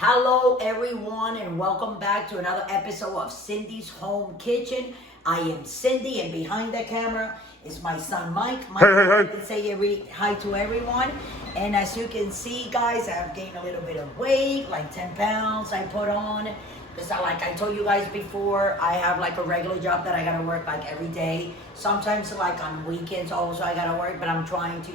Hello everyone and welcome back to another episode of Cindy's Home Kitchen. I am Cindy and behind the camera is my son Mike. Mike, hey. Say hi to everyone. And as you can see guys, I've gained a little bit of weight, like 10 pounds I put on. Because like I told you guys before, I have like a regular job that I gotta work like every day. Sometimes like on weekends also I gotta work, but I'm trying to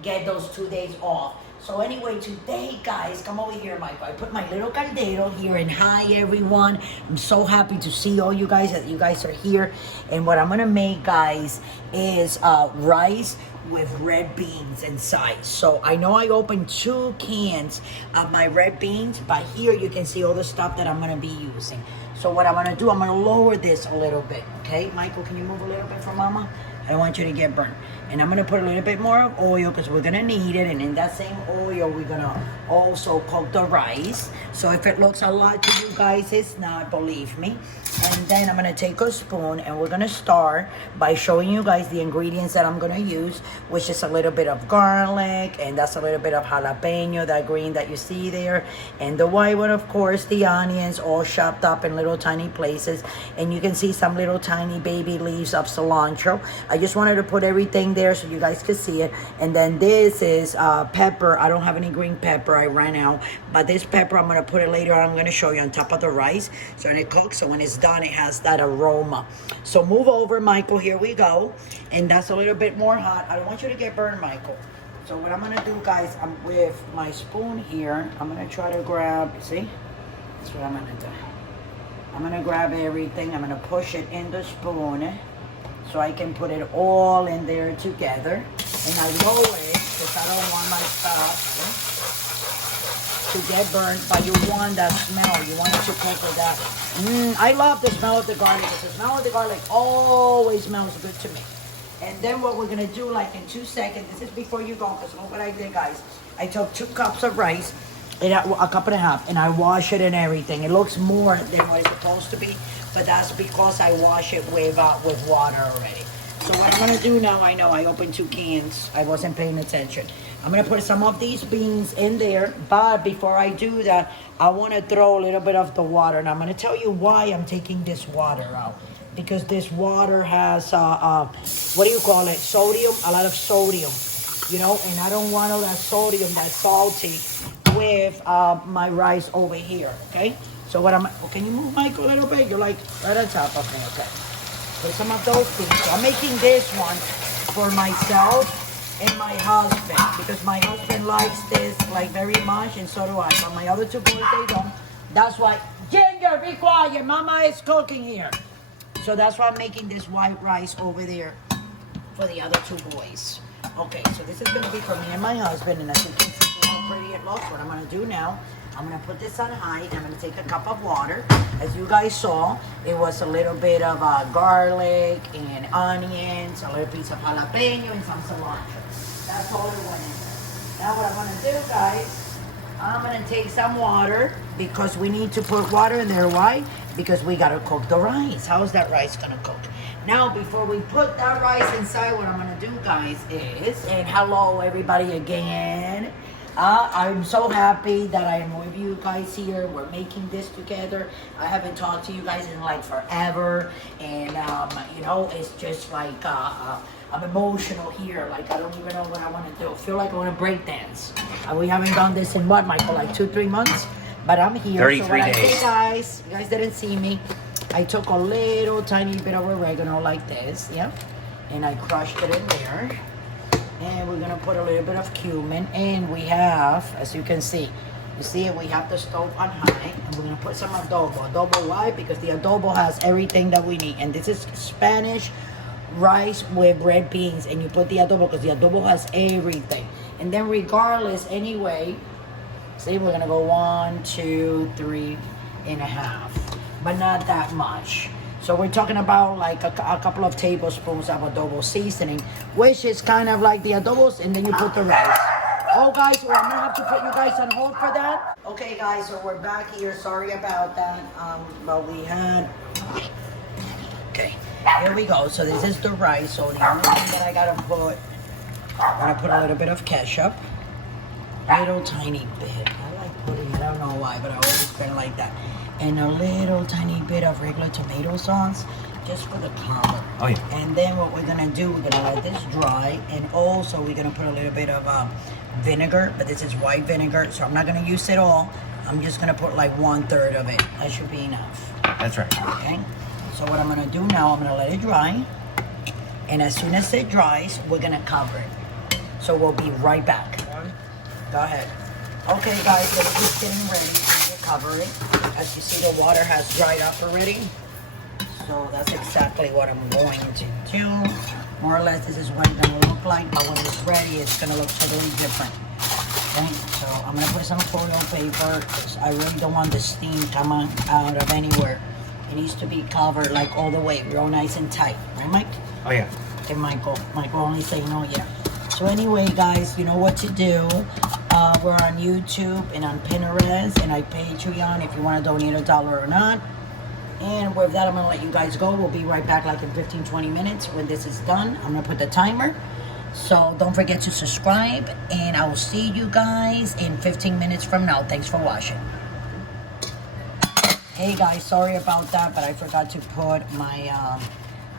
get those 2 days off. So anyway, today, guys, come over here, Michael. I put my little caldero here, and hi, everyone. I'm so happy to see all you guys, that you guys are here. And what I'm going to make, guys, is rice with red beans inside. So I know I opened 2 cans of my red beans, but here you can see all the stuff that I'm going to be using. So what I'm going to do, I'm going to lower this a little bit, okay? Michael, can you move a little bit for Mama? I don't want you to get burnt. And I'm going to put a little bit more of oil because we're going to need it. And in that same oil, we're going to also cook the rice. So if it looks a lot to you guys, it's not, believe me. And then I'm going to take a spoon and we're going to start by showing you guys the ingredients that I'm going to use, which is a little bit of garlic, and that's a little bit of jalapeno, that green that you see there. And the white one, of course, the onions, all chopped up in little tiny places. And you can see some little tiny baby leaves of cilantro. I just wanted to put everything there so you guys could see it. And then this is pepper. I don't have any green pepper, I ran out, but this pepper I'm going to put it later on. I'm going to show you on top of the rice so when it cooks, so when it's done it has that aroma. So move over, Michael. Here we go. And that's a little bit more hot. I don't want you to get burned, Michael. So what I'm going to do, guys, I'm with my spoon here, I'm going to try to grab, see, that's what I'm going to do. I'm going to grab everything. I'm going to push it in the spoon so I can put it all in there together. And I lower it because I don't want my stuff to get burnt, but you want that smell. You want it to cook with that. I love the smell of the garlic. The smell of the garlic always smells good to me. And then what we're going to do, like in 2 seconds, this is before you go, because look what I did, guys. I took 2 cups of rice, and a cup and a half, and I wash it and everything. It looks more than what it's supposed to be, but that's because I wash it with water already. So what I'm gonna do now, I know I opened 2 cans. I wasn't paying attention. I'm gonna put some of these beans in there, but before I do that, I wanna throw a little bit of the water. And I'm gonna tell you why I'm taking this water out. Because this water has, what do you call it? Sodium, a lot of sodium, you know, and I don't want all that sodium, that salty, with my rice over here, okay? So what can you move, Michael, a little bit? You're like right on top of me, okay. Put some of those things. So I'm making this one for myself and my husband, because my husband likes this like very much, and so do I. But my other 2 boys, they don't. That's why, Ginger, be quiet, Mama is cooking here. So that's why I'm making this white rice over there for the other 2 boys. Okay, so this is gonna be for me and my husband, and as you can see how pretty it looks. What I'm gonna do now, I'm gonna put this on high, and I'm gonna take a cup of water. As you guys saw, it was a little bit of garlic and onions, a little piece of jalapeno, and some cilantro. That's all it went in. Now what I'm gonna do, guys, I'm gonna take some water, because we need to put water in there. Why? Because we gotta cook the rice. How's that rice gonna cook? Now, before we put that rice inside, what I'm gonna do, guys, is, and hello everybody again. I'm so happy that I am with you guys here. We're making this together. I haven't talked to you guys in like forever, and you know, it's just like I'm emotional here. Like I don't even know what I want to do. I feel like I want to break dance. We haven't done this in what, Michael, like 2-3 months? But I'm here. 33 so days. I did, guys, you guys didn't see me. I took a little tiny bit of oregano like this, yeah, and I crushed it in there. And we're gonna put a little bit of cumin, and we have, as you can see, you see it, we have the stove on high, and we're gonna put some adobo. Adobo, why? Because the adobo has everything that we need, and this is Spanish rice with red beans, and you put the adobo because the adobo has everything. And then regardless, anyway, see, we're gonna go 1, 2, 3 and a half, but not that much. So we're talking about like a couple of tablespoons of adobo seasoning, which is kind of like the adobos, and then you put the rice. Oh, guys, well, I'm gonna have to put you guys on hold for that. Okay, guys, so we're back here. Sorry about that, but we had, okay, here we go. So this is the rice. So the only thing that I gotta put, I'm gonna put a little bit of ketchup, little tiny bit. I like putting it, I don't know why, but I always been like that. And a little tiny bit of regular tomato sauce, just for the color. Oh yeah. And then what we're gonna do, we're gonna let this dry, and also we're gonna put a little bit of vinegar, but this is white vinegar, so I'm not gonna use it all. I'm just gonna put like 1/3 of it. That should be enough. That's right. Okay. So what I'm gonna do now, I'm gonna let it dry, and as soon as it dries, we're gonna cover it. So we'll be right back. Go ahead. Okay, guys, so it's just getting ready. I'm gonna cover it. As you see, the water has dried up already. So that's exactly what I'm going to do. More or less, this is what it's gonna look like, but when it's ready, it's gonna look totally different. Okay, so I'm gonna put some foil paper, because I really don't want the steam coming out of anywhere. It needs to be covered like all the way, real nice and tight. Right, Mike? Oh yeah. Okay, Michael. Michael only saying, oh yeah. So anyway, guys, you know what to do. We're on YouTube and on Pinterest and on Patreon if you want to donate $1 or not. And with that, I'm going to let you guys go. We'll be right back like in 15-20 minutes when this is done. I'm going to put the timer. So don't forget to subscribe, and I will see you guys in 15 minutes from now. Thanks for watching. Hey guys, sorry about that, but I forgot to put my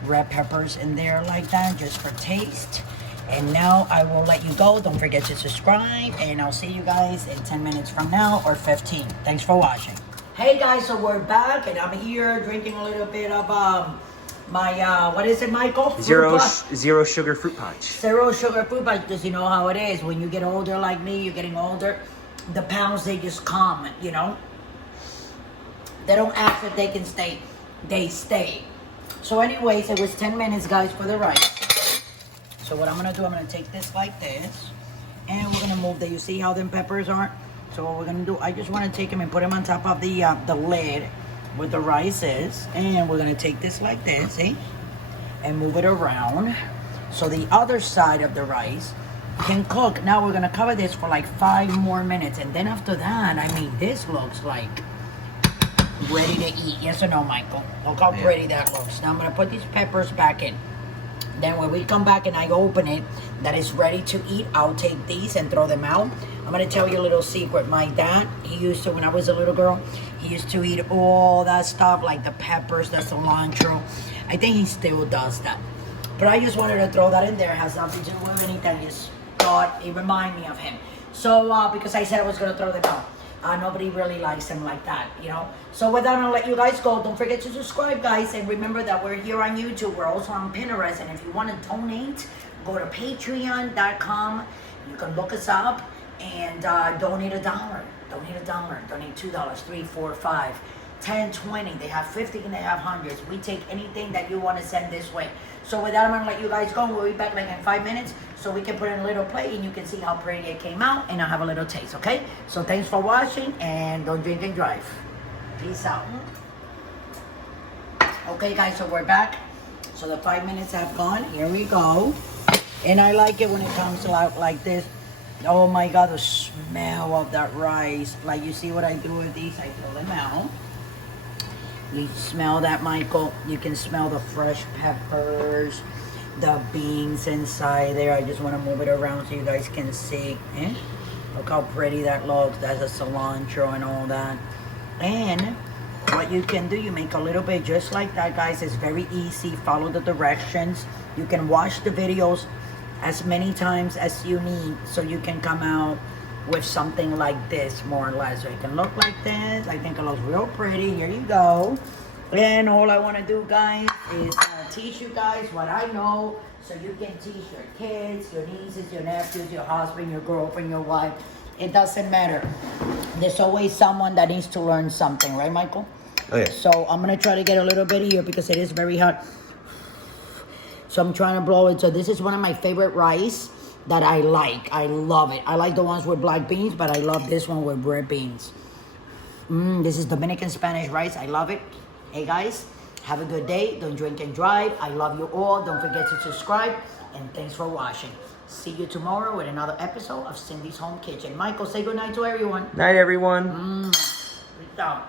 red peppers in there like that just for taste. And now I will let you go. Don't forget to subscribe, and I'll see you guys in 10 minutes from now or 15. Thanks for watching. Hey guys, so we're back, and I'm here drinking a little bit of my what is it, Michael? Zero sugar fruit punch. Zero sugar fruit punch, because you know how it is. When you get older like me, you're getting older, the pounds, they just come, you know? They don't ask if they can stay. They stay. So anyways, it was 10 minutes, guys, for the rice. So what I'm going to do, I'm going to take this like this. And we're going to move you see how them peppers are? So what we're going to do, I just want to take them and put them on top of the lid where the rice is. And we're going to take this like this, see? And move it around. So the other side of the rice can cook. Now we're going to cover this for like 5 more minutes. And then after that, I mean, this looks like ready to eat. Yes or no, Michael? Look how pretty that looks. Now I'm going to put these peppers back in. Then when we come back and I open it, that is ready to eat, I'll take these and throw them out. I'm going to tell you a little secret. My dad, he used to, when I was a little girl, he used to eat all that stuff, like the peppers, the cilantro. I think he still does that. But I just wanted to throw that in there. It has nothing to do with anything. I just thought it reminded me of him. So, because I said I was going to throw them out. Nobody really likes them like that, you know. So with that, I'll let you guys go. Don't forget to subscribe, guys. And remember that we're here on YouTube. We're also on Pinterest. And if you want to donate, go to patreon.com. You can look us up and donate $1. Donate $1. Donate $2, $3, $4, $5, $10, $20. They have 50 and they have hundreds. We take anything that you want to send this way. So with that, I'm going to let you guys go. We'll be back like in 5 minutes so we can put in a little plate and you can see how pretty it came out, and I'll have a little taste, okay? So thanks for watching, and don't drink and drive. Peace out. Okay, guys, so we're back. So the 5 minutes have gone. Here we go. And I like it when it comes out like this. Oh my God, the smell of that rice. Like, you see what I do with these? I throw them out. You smell that, Michael? You can smell the fresh peppers, the beans inside there. I just want to move it around so you guys can see. Look how pretty that looks. That's a cilantro and all that. And what you can do, you make a little bit just like that, guys. It's very easy. Follow the directions. You can watch the videos as many times as you need so you can come out with something like this, more or less. So it can look like this. I think it looks real pretty. Here you go. And all I want to do, guys, is teach you guys what I know so you can teach your kids, your nieces, your nephews, your husband, your girlfriend, your wife. It doesn't matter. There's always someone that needs to learn something, right, Michael? Oh, yeah. So I'm going to try to get a little bit here because it is very hot. So I'm trying to blow it. So this is one of my favorite rice that I like. I love it. I like the ones with black beans, but I love this one with red beans. This is Dominican Spanish rice. I love it. Hey guys, have a good day. Don't drink and drive. I love you all. Don't forget to subscribe. And thanks for watching. See you tomorrow with another episode of Cindy's Home Kitchen. Michael, say good night to everyone. Night, everyone. Peace out.